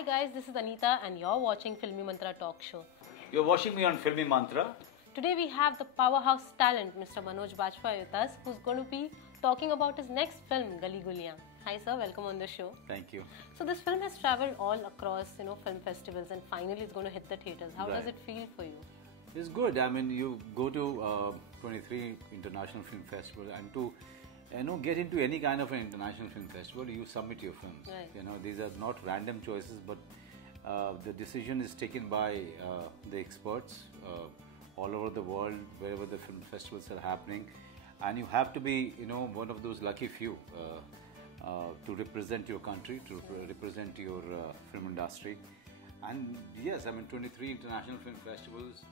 Hi guys, this is Anita and you're watching Filmy Mantra Talk Show. You're watching me on Filmy Mantra. Today we have the powerhouse talent Mr. Manoj Bajpayee with us, who's going to be talking about his next film, Gali Guliyan. Hi sir, welcome on the show. Thank you. So this film has traveled all across, film festivals, and finally it's going to hit the theaters. How does it feel for you? It's good. I mean, you go to 23 international film festivals, and to get into any kind of an international film festival, you submit your films. Right. These are not random choices, but the decision is taken by the experts all over the world, wherever the film festivals are happening, and you have to be, one of those lucky few to represent your country, to represent your film industry. And yes, I mean, 23 international film festivals.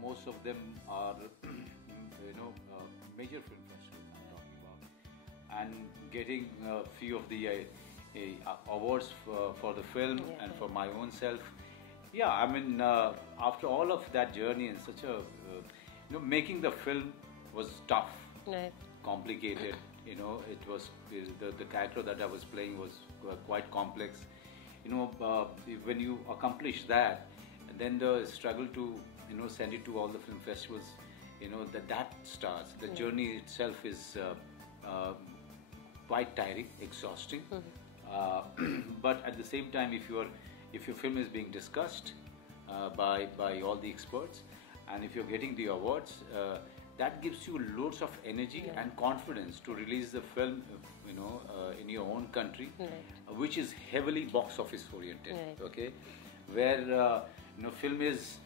Most of them are, major film festivals I'm talking about, and getting a few of the awards for the film and for my own self. Yeah, I mean, after all of that journey and such a, making the film was tough, Right. complicated. It was the character that I was playing was quite complex. When you accomplish that, then the struggle to send it to all the film festivals, that starts. The journey itself is quite tiring, exhausting. But at the same time, if your film is being discussed by all the experts, and if you're getting the awards, that gives you loads of energy and confidence to release the film, in your own country, which is heavily box office oriented. Right. Okay, where film is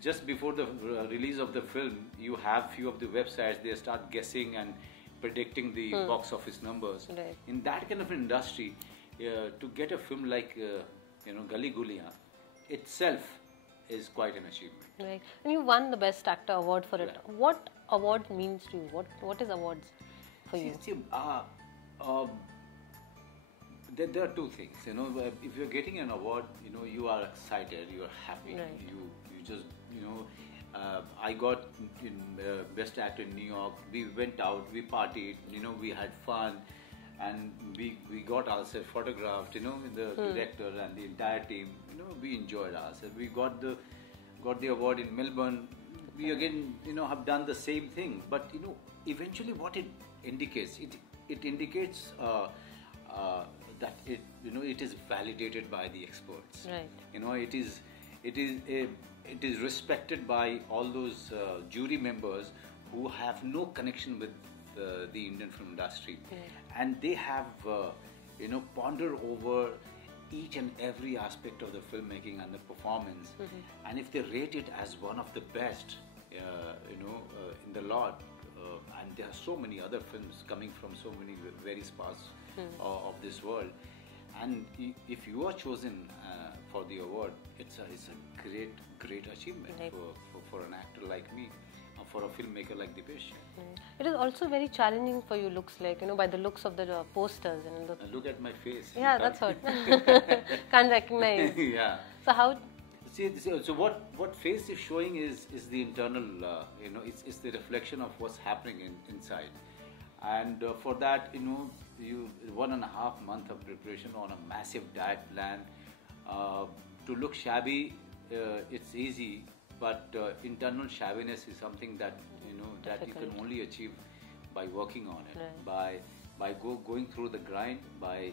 just before the release of the film, you have few of the websites, they start guessing and predicting the box office numbers. Right. In that kind of industry, to get a film like Gali Guliyan itself is quite an achievement. Right. And you won the Best Actor award for it. Right. What award means to you? What is awards for you? There are two things. If you're getting an award, you are excited, you are happy. Right. You just, I got Best Actor in New York. We went out, we partied, we had fun, and we got ourselves photographed, with the director and the entire team. We enjoyed ourselves. We got the award in Melbourne. We again, have done the same thing. But eventually, what it indicates, it indicates that it is validated by the experts. Right. It is respected by all those jury members who have no connection with the Indian film industry, and they have pondered over each and every aspect of the filmmaking and the performance, and if they rate it as one of the best, in the lot, and there are so many other films coming from so many various parts of this world, and if you are chosen for the award, it's a great achievement for an actor like me, for a filmmaker like Dipesh. It is also very challenging for you, looks like, by the looks of the posters. Look at my face. Yeah, that's what. Can't recognize. Yeah. So how... So what face is showing is the internal, it's the reflection of what's happening inside. And for that, you 1.5 months of preparation on a massive diet plan. To look shabby, it's easy, but internal shabbiness is something that that you can only achieve by working on it, by going through the grind, by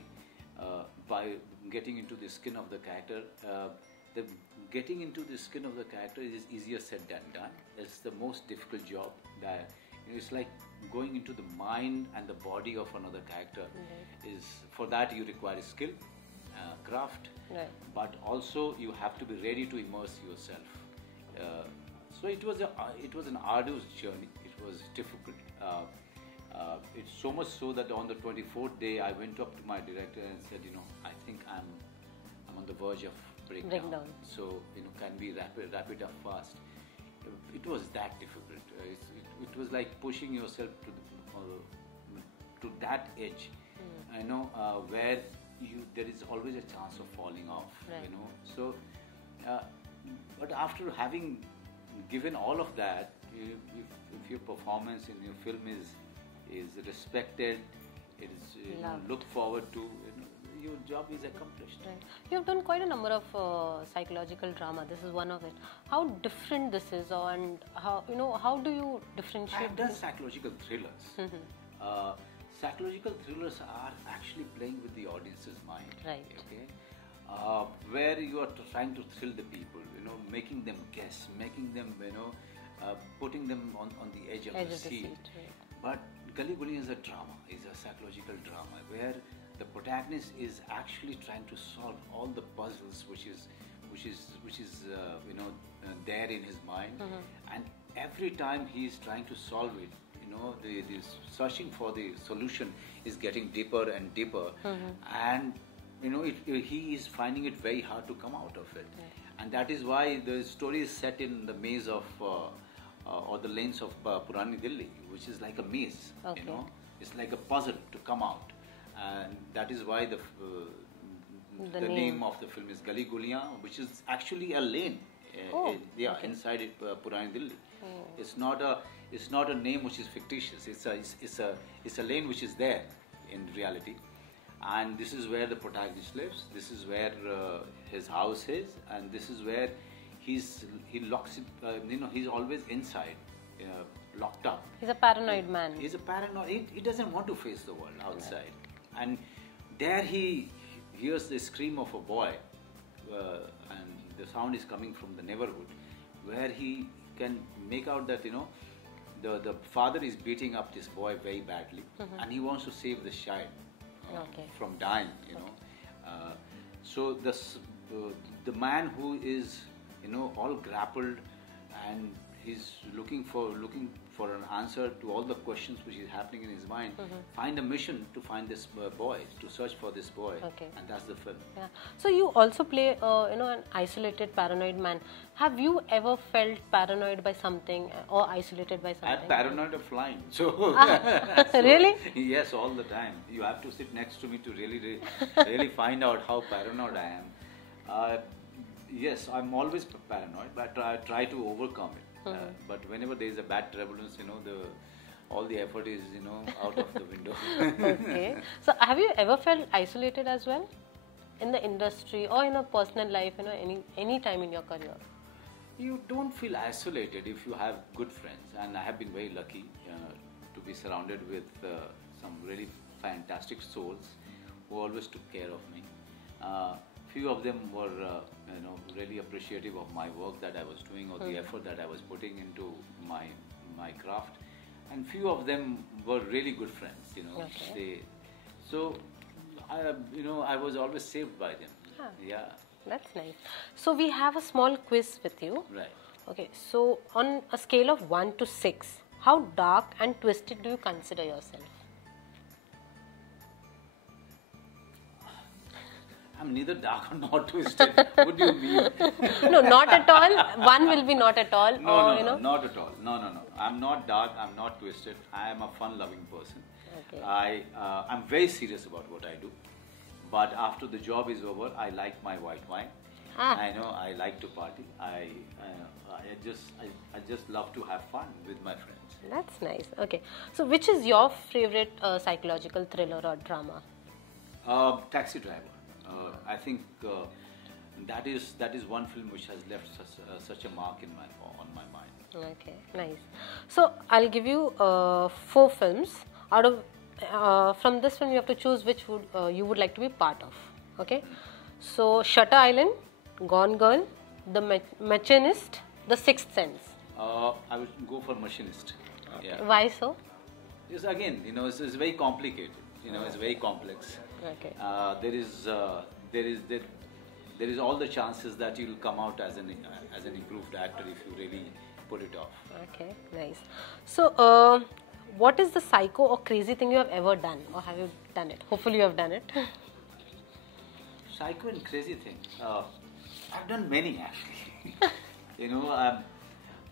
getting into the skin of the character. Getting into the skin of the character is easier said than done. It's the most difficult job. That it's like going into the mind and the body of another character. Is for that you require skill, craft, but also you have to be ready to immerse yourself. So it was an arduous journey. It was difficult. It's so much so that on the 24th day I went up to my director and said, I think I'm on the verge of breakdown. So can we wrap it up fast? It was that difficult. It was like pushing yourself to that edge. Where there is always a chance of falling off. So but after having given all of that, if your performance in your film is respected, it is looked forward to, your job is accomplished. Right. You've done quite a number of psychological drama. This is one of it. How different this is, and how do you differentiate? I've done psychological thrillers. Psychological thrillers are actually playing with the audience's mind. Right. Okay. Where you are trying to thrill the people, making them guess, making them, putting them on the edge of the seat. Right. But Gully Gully is a drama, is a psychological drama where the protagonist is actually trying to solve all the puzzles which is there in his mind, and every time he is trying to solve it, the searching for the solution is getting deeper and deeper, and he is finding it very hard to come out of it, and that is why the story is set in the maze of or the lanes of Purani Delhi, which is like a maze. Okay. It's like a puzzle to come out, and that is why the name of the film is Gali Guliyan, which is actually a lane. Inside it, Purani Delhi. It's not a name which is fictitious. It's a lane which is there in reality, and this is where the protagonist lives. This is where his house is, and this is where he locks it. He's always inside, locked up. He's a paranoid man. He's a paranoid. He doesn't want to face the world outside, and there he hears the scream of a boy, and the sound is coming from the neighborhood, where he can make out that the father is beating up this boy very badly, and he wants to save the child from dying. So the man who is all grappled, and he's looking for an answer to all the questions which is happening in his mind, find a mission to find this boy, to search for this boy, and that's the film. Yeah. So you also play an isolated paranoid man. Have you ever felt paranoid by something or isolated by something? I'm paranoid of flying. So, really? Yes, all the time. You have to sit next to me to really find out how paranoid I am. Yes, I'm always paranoid, but I try to overcome it. But whenever there is a bad turbulence, all the effort is out of the window. Okay. So have you ever felt isolated as well, in the industry or in a personal life? Any time in your career. You don't feel isolated if you have good friends, and I have been very lucky to be surrounded with some really fantastic souls who always took care of me. Few of them were really appreciative of my work that I was doing, or the effort that I was putting into my craft, and few of them were really good friends. I was always saved by them. Yeah. That's nice. So we have a small quiz with you. Right. Okay. So on a scale of 1 to 6, how dark and twisted do you consider yourself? I'm neither dark or not twisted. What do you mean? No, not at all. One will be not at all. No, not at all. No. I'm not dark. I'm not twisted. I am a fun-loving person. Okay. I'm very serious about what I do. But after the job is over, I like my white wine. I like to party. I just love to have fun with my friends. That's nice. Okay. So which is your favorite psychological thriller or drama? Taxi Driver. I think that is one film which has left such a mark on my mind. Okay, nice. So I'll give you 4 films. Out of from this film, you have to choose which you would like to be part of. Okay. So Shutter Island, Gone Girl, The Machinist, The Sixth Sense. I would go for Machinist. Okay. Yeah. Why so? Because again, it's very complicated. It's very complex. Okay. There is all the chances that you'll come out as an improved actor if you really put it off. Okay, nice. So, what is the psycho or crazy thing you have ever done, or have you done it? Hopefully, you have done it. Psycho and crazy thing. I've done many actually.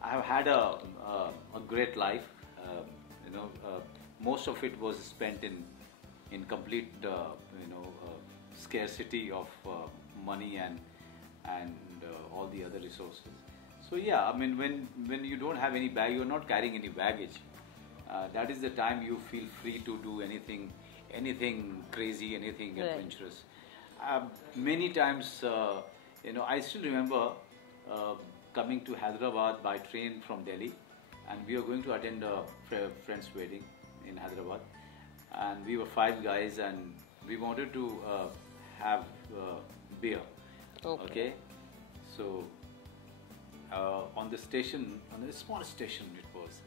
I've had a great life. Most of it was spent in complete scarcity of money and all the other resources. So yeah, I mean, when you don't have any bag, you're not carrying any baggage. That is the time you feel free to do anything crazy, anything adventurous. many times, I still remember coming to Hyderabad by train from Delhi, and we were going to attend a friend's wedding in Hyderabad, and we were 5 guys, and we wanted to have beer. Okay, so on the station, on a small station it was,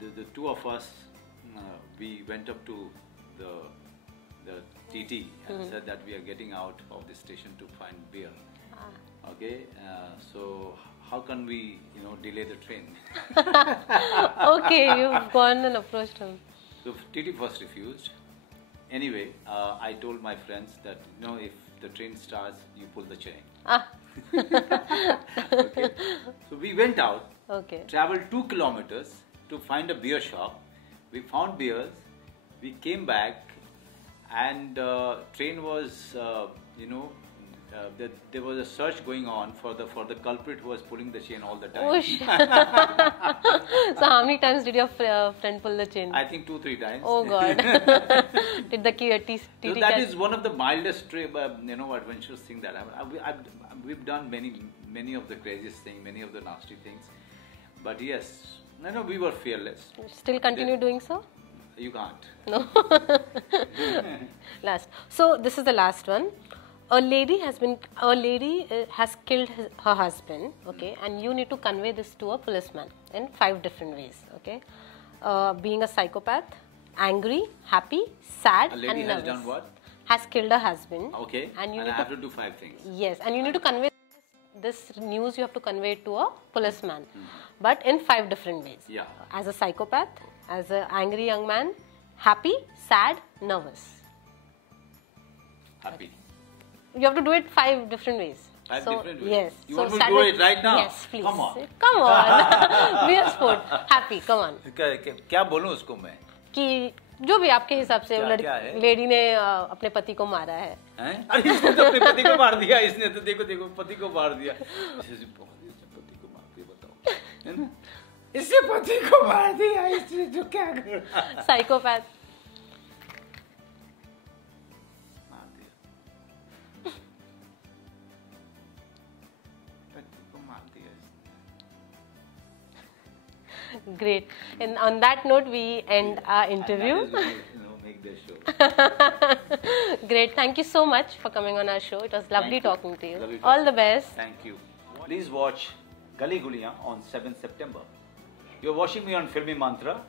the 2 of us, we went up to the TT and said that we are getting out of the station to find beer. Okay, so how can we, delay the train? Okay, you've gone and approached him. So TT first refused. Anyway, I told my friends that, if the train starts, you pull the chain. Okay. So we went out, traveled 2 kilometers to find a beer shop. We found beers, we came back, and train was, there was a search going on for the culprit who was pulling the chain all the time. Oh, shit. So how many times did your friend pull the chain? I think 2-3 times. Oh God. Did the TT So that is one of the mildest, adventurous thing that we've done many of the craziest things, many of the nasty things. But yes, we were fearless. Still continue doing so? You can't. No. Last. So this is the last one. A lady has killed her husband, okay, and you need to convey this to a policeman in 5 different ways, okay. Being a psychopath, angry, happy, sad, a lady and nervous. has done what? Has killed her husband. Okay. And I have to do 5 things. Yes, and you need to convey this news. You have to convey it to a policeman, but in 5 different ways. Yeah. As a psychopath, as an angry young man, happy, sad, nervous. Happy. You have to do it 5 different ways. 5 different ways? Yes. You want me to do it right now? Yes, please. Come on. Come on. Be a sport. Happy. Come on. क्या बोलूं उसको मैं? कि जो भी आपके हिसाब से लेडी ने अपने पति को मारा है. अरे इसने तो अपने पति को मार दिया. इसने तो देखो पति को मार दिया. इसने पति को मार दिया, बताओ. है ना? इसने पति को मार दिया. इसने जो क्या कर? Psychopath. Great. And on that note, we end our interview. Make the show. Great. Thank you so much for coming on our show. It was lovely talking to you. All the best. Thank you. Please watch Gali Guliyan on 7th September. You're watching me on Filmy Mantra.